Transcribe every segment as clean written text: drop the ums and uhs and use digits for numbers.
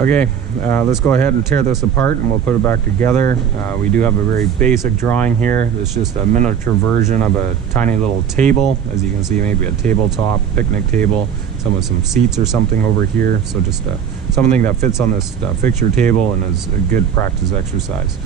Okay, let's go ahead and tear this apart and we'll put it back together. We do have a very basic drawing here. It's just a miniature version of a tiny little table. As you can see, maybe a tabletop, picnic table, with some seats or something over here. So just something that fits on this fixture table and is a good practice exercise.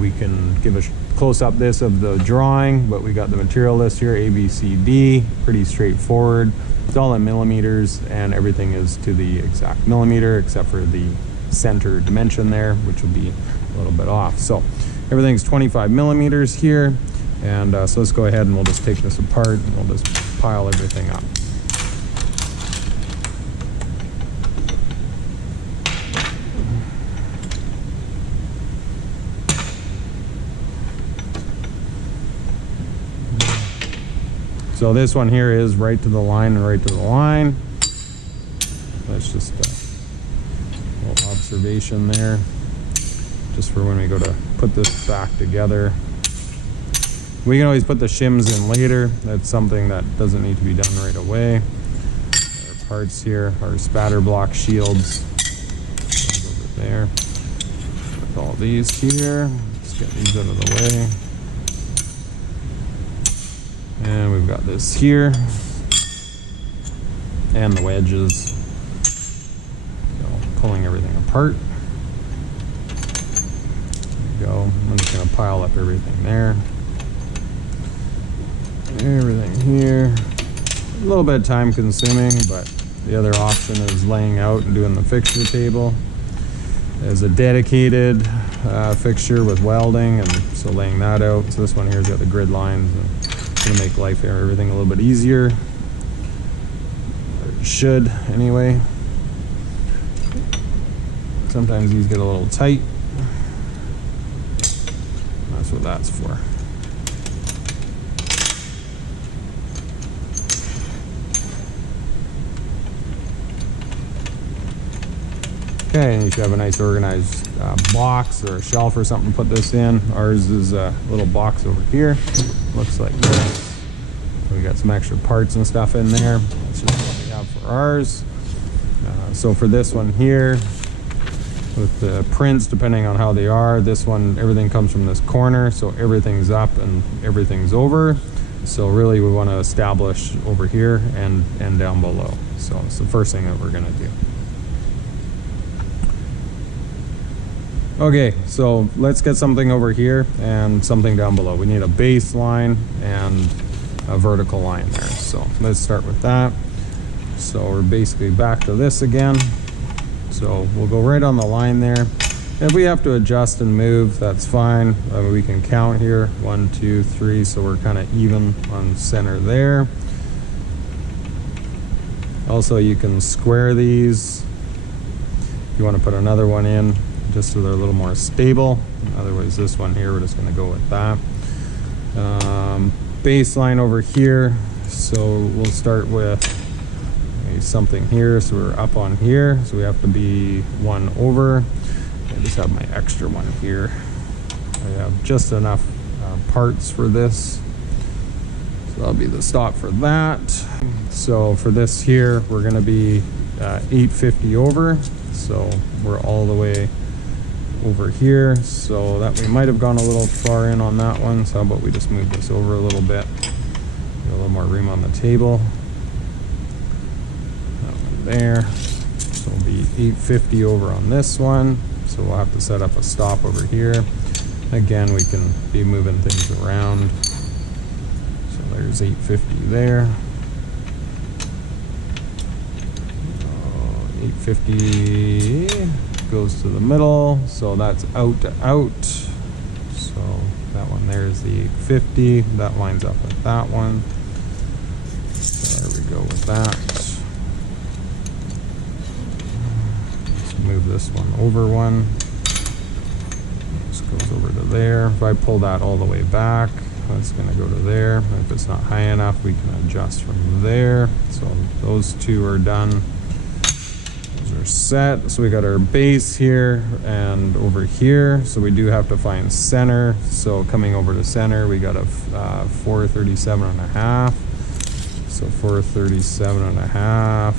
We can give a close-up this of the drawing, but we got the material list here, A, B, C, D, pretty straightforward. It's all in millimeters and everything is to the exact millimeter except for the center dimension there, which will be a little bit off. So everything's 25 millimeters here, and so let's go ahead and we'll just take this apart and we'll just pile everything up. So this one here is right to the line and right to the line. That's just a little observation there, just for when we go to put this back together. We can always put the shims in later. That's something that doesn't need to be done right away. Our parts here, our spatter block shields. Over there. With all these here. Let's get these out of the way. And we've got this here, and the wedges. So pulling everything apart. There we go. I'm just going to pile up everything there. Everything here. A little bit time consuming, but the other option is laying out and doing the fixture table. There's a dedicated fixture with welding, and so laying that out. So this one here's got the grid lines. And to make life or everything a little bit easier. Or it should anyway. Sometimes these get a little tight. That's what that's for. Okay, and you should have a nice organized box or a shelf or something to put this in. Ours is a little box over here. Looks like this. We got some extra parts and stuff in there. That's just what we have for ours. So for this one here, with the prints, depending on how they are, this one, everything comes from this corner, so everything's up and everything's over. So really we want to establish over here and down below. So it's the first thing that we're going to do. Okay, so let's get something over here and something down below. We need a base line and a vertical line there. So let's start with that. So we're basically back to this again. So we'll go right on the line there. If we have to adjust and move, that's fine. We can count here, 1, 2, 3. So we're kind of even on center there. Also, you can square these. If you want to put another one in, just so they're a little more stable. Otherwise, this one here, we're just going to go with that. Baseline over here. So we'll start with something here. So we're up on here. So we have to be 1 over. I just have my extra one here. I have just enough parts for this. So that'll be the stop for that. So for this here, we're going to be 850 over. So we're all the way over here, so that we might have gone a little far in on that one. So how about we just move this over a little bit, get a little more room on the table. That one there. So it'll be 850 over on this one. So we'll have to set up a stop over here. Again, we can be moving things around. So there's 850 there. 850 goes to the middle, so that's out to out. So that one there is the 850. That lines up with that one. So there we go with that. Let's move this one over one. This goes over to there. If I pull that all the way back, that's going to go to there. If it's not high enough, we can adjust from there. So those two are done. Are set. So we got our base here and over here, so we do have to find center. So coming over to center, we got a 437 and a half. So 437 and a half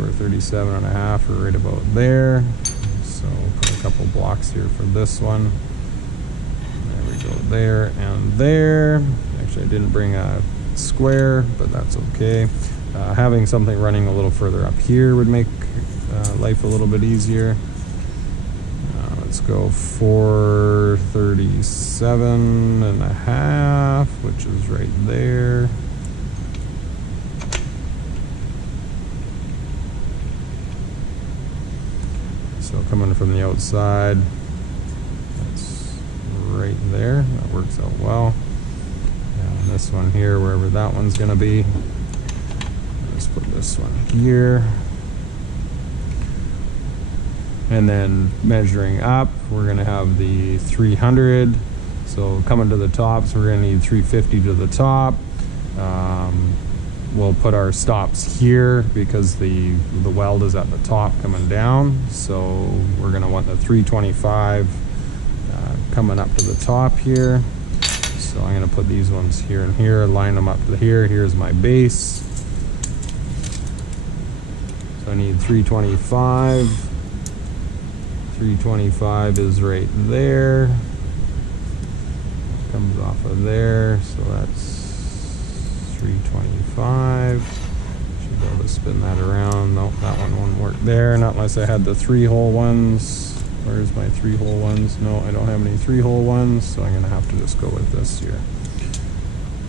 for 37.5 or right about there. So we'll put a couple blocks here for this one. There we go, there and there. Actually, I didn't bring a square, but that's okay. Having something running a little further up here would make life a little bit easier. Let's go 437.5, which is right there. So coming from the outside, that's right there. That works out well. And this one here, wherever that one's going to be, let's put this one here. And then measuring up, we're going to have the 300. So coming to the top, so we're going to need 350 to the top. We'll put our stops here because the weld is at the top coming down. So we're going to want the 325 coming up to the top here. So I'm going to put these ones here and here, line them up to here. Here's my base. So I need 325. 325 is right there. Comes off of there, so that's 325. Should be able to spin that around. Nope, that one won't work there, not unless I had the 3-hole ones. Where's my 3-hole ones? No, I don't have any 3-hole ones, so I'm gonna have to just go with this here.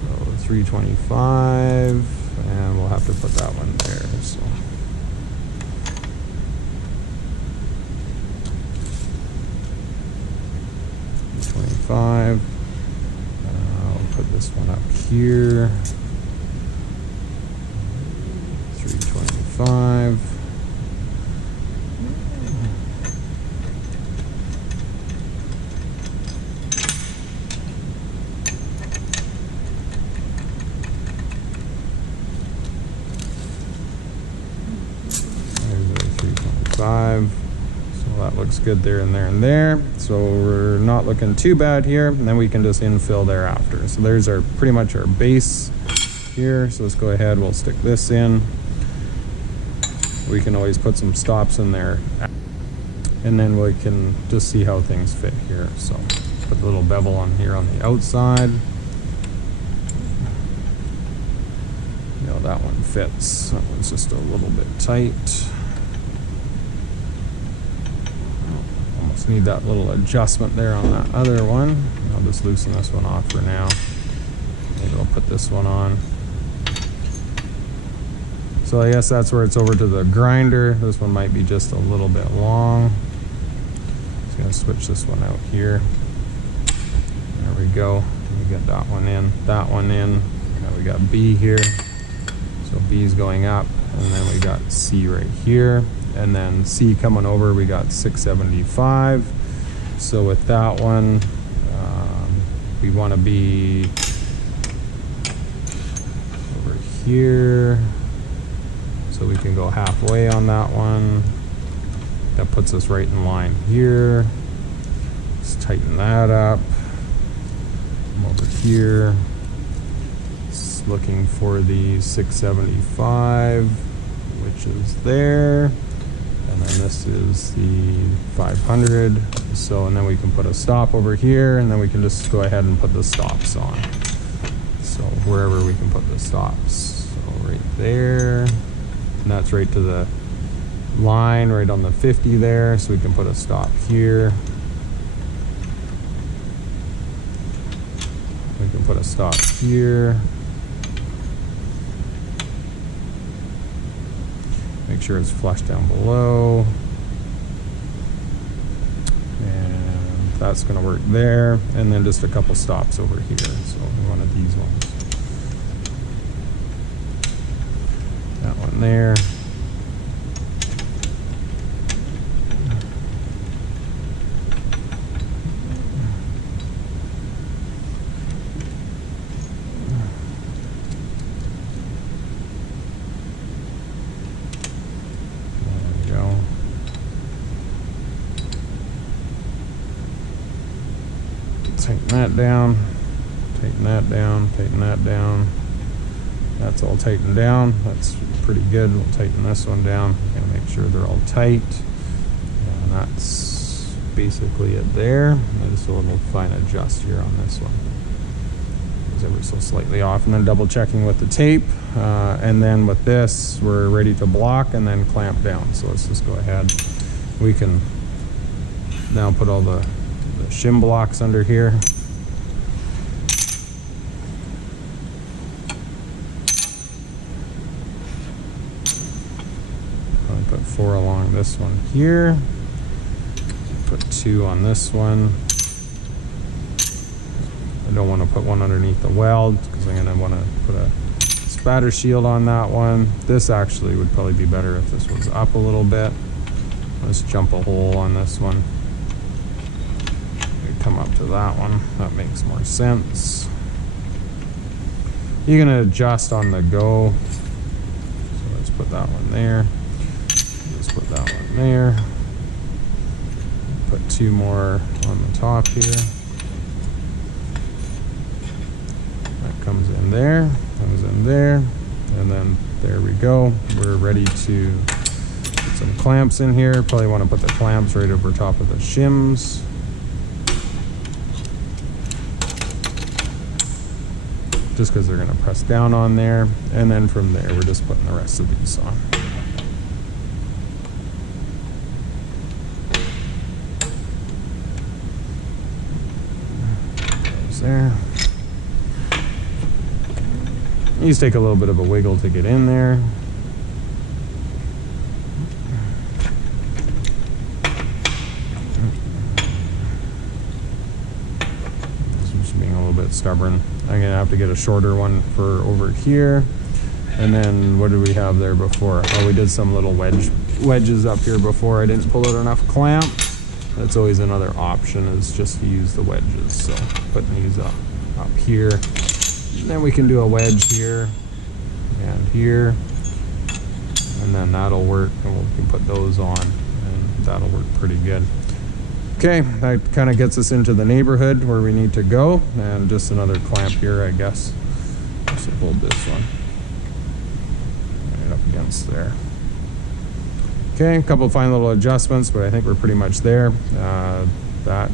So 325, and we'll have to put that one there. So 25. I'll put this one up here. 325. There's a 325. So that looks good there and there and there. So we're not looking too bad here, and then we can just infill thereafter. So there's our pretty much our base here. So let's go ahead, we'll stick this in. We can always put some stops in there, and then we can just see how things fit here. So put a little bevel on here on the outside. You know, that one fits. That one's just a little bit tight. Need that little adjustment there on that other one. I'll just loosen this one off for now. Maybe I'll put this one on. So I guess that's where it's over to the grinder. This one might be just a little bit long. Just gonna switch this one out here. There we go. We got that one in, that one in. Now we got B here. So B is going up, and then we got C right here. And then C coming over, we got 675. So with that one, we want to be over here, so we can go halfway on that one. That puts us right in line here. Let's tighten that up. Come over here. It's looking for the 675, which is there. And then this is the 500. So, and then we can put a stop over here, and then we can just go ahead and put the stops on. So wherever we can put the stops. So right there. And that's right to the line, right on the 50 there. So we can put a stop here. We can put a stop here. Make sure it's flush down below. And that's going to work there. And then just a couple stops over here. So one of these ones. That one there. Tighten that down, tighten that down, tighten that down. that's all tightened down. That's pretty good. We'll tighten this one down. Gonna make sure they're all tight. And that's basically it there. Just a little fine adjust here on this one. It's ever so slightly off, and then double checking with the tape. And then with this, we're ready to block and then clamp down. So let's just go ahead. We can now put all the shim blocks under here. I'll put 4 along this one here. Put 2 on this one. I don't want to put one underneath the weld because I'm going to want to put a spatter shield on that one. This actually would probably be better if this was up a little bit. Let's jump a hole on this one. Come up to that one. That makes more sense. You're going to adjust on the go. So let's put that one there. Let's put that one there. Put 2 more on the top here. Comes in there, comes in there, and then there we go. We're ready to put some clamps in here. Probably want to put the clamps right over top of the shims. Just because they're going to press down on there. And then from there, we're just putting the rest of these on. Goes there. These take a little bit of a wiggle to get in there. Just being a little bit stubborn. I'm gonna have to get a shorter one for over here. And then what did we have there before? Oh, we did some little wedges up here before. I didn't pull out enough clamp. That's always another option, is just to use the wedges. So putting these up here. Then we can do a wedge here and here, and then that'll work, and we can put those on, and that'll work pretty good. Okay, that kind of gets us into the neighborhood where we need to go, and just another clamp here, I guess. Just hold this one right up against there. Okay, a couple of fine little adjustments, but I think we're pretty much there. That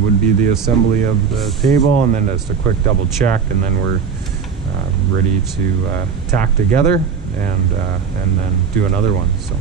would be the assembly of the table, and then just a quick double check, and then we're ready to tack together and then do another one. So